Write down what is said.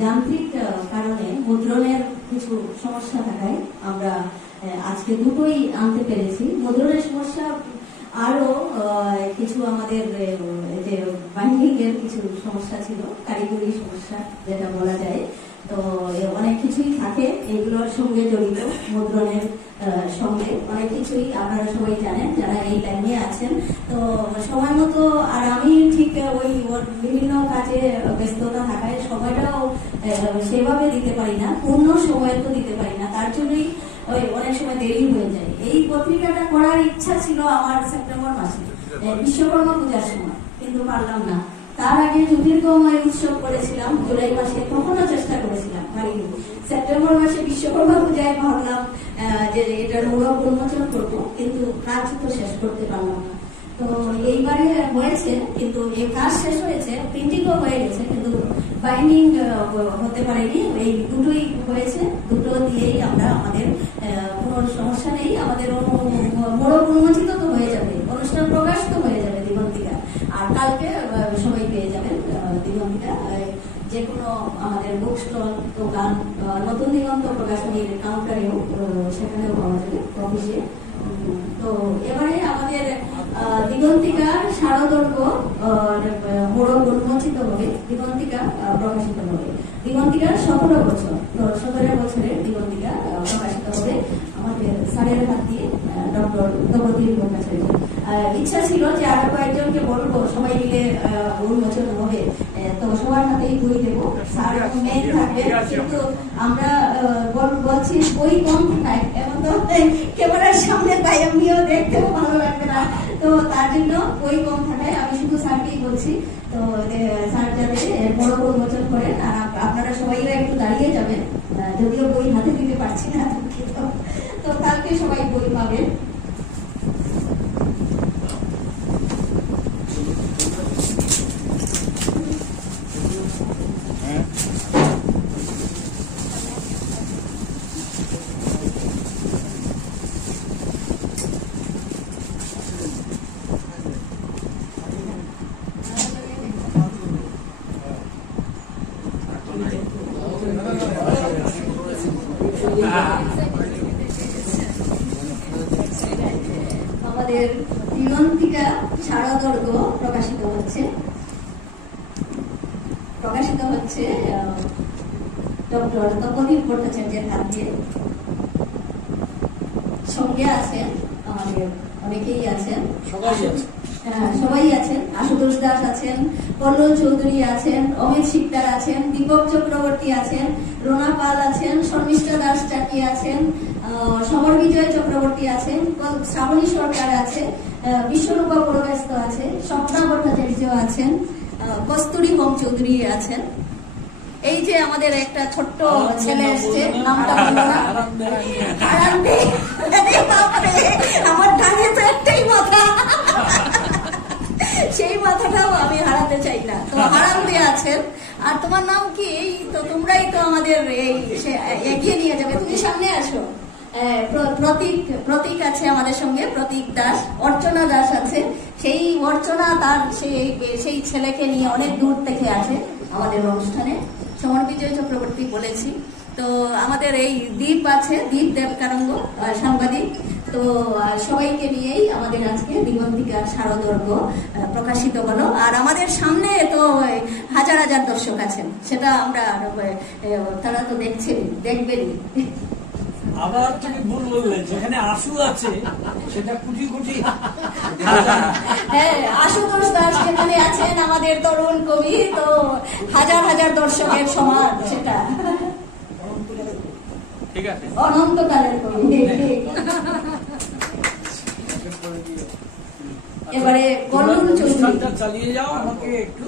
যান্ত্রিক কারণে মুদ্রণের কিছু সমস্যা থাকায় আমরা আজকে দুটোই আনতে পেরেছি। মুদ্রণের সমস্যা আরো কিছু আমাদের যে বাইন্ডিং এর কিছু সমস্যা ছিল, কারিগরি সমস্যা যেটা বলা যায়। তো অনেক কিছুই থাকে এগুলোর সঙ্গে জড়িত, মুদ্রণের সঙ্গে অনেক কিছুই আপনারা সবাই জানেন যারা এই লাইনে আছেন। তো সময় মতো, আর আমি ঠিক ওই বিভিন্ন কাজে ব্যস্ততা থাকায় সময়টাও সেভাবে দিতে পারি না, পূর্ণ সময় তো দিতে পারি না, তার জন্যই ওই অনেক সময় দেরি হয়ে যায়। এই পত্রিকাটা করার ইচ্ছা ছিল আমার সেপ্টেম্বর মাসে, বিশ্বকর্মা পূজার সময়, কিন্তু পারলাম না। তার আগে জ্যোতির্গময় উৎসব করেছিলাম জুলাই মাসে, তখনও চেষ্টা করেছিলাম পারিনি। সেপ্টেম্বর মাসে বিশ্বকর্মা পূজায় ভাবলাম যে এটার মূলক উন্মোচন করবো, কিন্তু কাজ তো শেষ করতে পারলাম না। তো এইবারে হয়েছে, কিন্তু এই কাজ শেষ হয়েছে, প্রিন্টিংও হয়ে গেছে, কিন্তু বাইন্ডিং হতে পারেনি। এই দুটোই হয়েছে, দুটো দিয়েই আমরা আমাদের কোনো সমস্যা নেই, আমাদের মোড়ক উন্মোচিত তো হয়ে যাবে, অনুষ্ঠান প্রকাশ তো হয়ে যাবে দিগন্তিকা, আর কালকে সবাই পেয়ে যাবেন দিগন্তিকা। যে কোনো আমাদের বুক স্টল, দোকান, নতুন দিগন্ত প্রকাশনীর কাউন্টারেও সেখানেও পাওয়া যাবে, অফিসে। তো এবারে আমাদের দিগন্তিকার শারদর্ঘ্য মোড়ক উন্মোচিত হবে, দিগন্তিকা প্রকাশিত হবে। দিগন্তিকার 17 বছর, তো 17 বছরের দিগন্তিকা প্রকাশিত হবে আমাদের স্যারের হাত দিয়ে, ডক্টর দ্রৌপদী ভট্টাচার্য। ইচ্ছা ছিল যে আরো কয়েকজনকে বলবো, সবাই মিলে উন্মোচন হবে, তো সবার হাতেই বই দেবো, স্যার মেইন থাকবে। কিন্তু আমরা বলছি বই কম থাকায়, এমন তো ক্যামেরার সামনে তাই আমিও দেখতেও ভালো লাগবে না, তো তার জন্য বই কম থাকায় আমি শুধু স্যারকেই বলছি। তো স্যার যাতে বড় উন্মোচন করেন, আর আপনারা সবাই একটু দাঁড়িয়ে যাবেন, যদিও বই হাতে দিতে পারছি না, তো কালকে সবাই বই পাবেন। আমাদের দিগন্তিকা শারদর্ঘ্য প্রকাশিত হচ্ছে ডক্টর দ্রৌপদী ভট্টাচার্যের হাত দিয়ে। সঙ্গে আছেন আমাদের অনেকেই আছেন, সবাই আছেন, আশুতোষ দাস আছেন, কল্লোল চৌধুরী আছেন, অমিত শিকদার আছেন, দীপক চক্রবর্তী আছেন, রোনা পাল আছেন, শর্মিষ্ঠা দাস চাকি আছেন, সমর বিজয় চক্রবর্তী আছেন, শ্রাবণী সরকার আছে, বিশ্বরূপা পুরকাস্ত আছে, স্বপ্না ভট্টাচার্য আছেন, কস্তুরী হোম চৌধুরী আছেন। এই যে আমাদের একটা ছোট্ট ছেলে এসছে, নামটা বলবো না, আমার ডানে তো একটাই মাথা, সেই মাথাটাও আমি হারাতে চাই না। তো হারান্দে আছেন। আর তোমার নাম কি? এই তো তোমরাই তো আমাদের এই এগিয়ে নিয়ে যাবে, তুমি সামনে আসো। প্রতীক আছে আমাদের সঙ্গে, প্রতীক দাস, অর্চনা দাস আছে। সেই অর্চনা তার সেই ছেলেকে নিয়ে অনেক দূর থেকে আসে আমাদের অনুষ্ঠানে। সমর বিজয় চক্রবর্তী বলেছি। তো আমাদের এই দ্বীপ আছে, দ্বীপ দেবকারঙ্গ সাংবাদিক। তো সবাইকে নিয়েই আমাদের আজকে দিগন্তিকার শারদর্ঘ্য প্রকাশিত হলো। আর আমাদের সামনে তো হাজার হাজার দর্শক আছেন, সেটা আমরা, তারা তো দেখবেনই। আবার তুমি ভুল বললে, যেখানে আশু আছে সেটা কোটি কোটি। হ্যাঁ, আশুতোষ দাস যেখানে আছেন আমাদের তরুণ কবি, তো হাজার হাজার দর্শকের সমান, সেটা অনন্তকালের কবি। এবারে কল্লোল চৌধুরী, চালিয়ে যাও, আমাকে একটু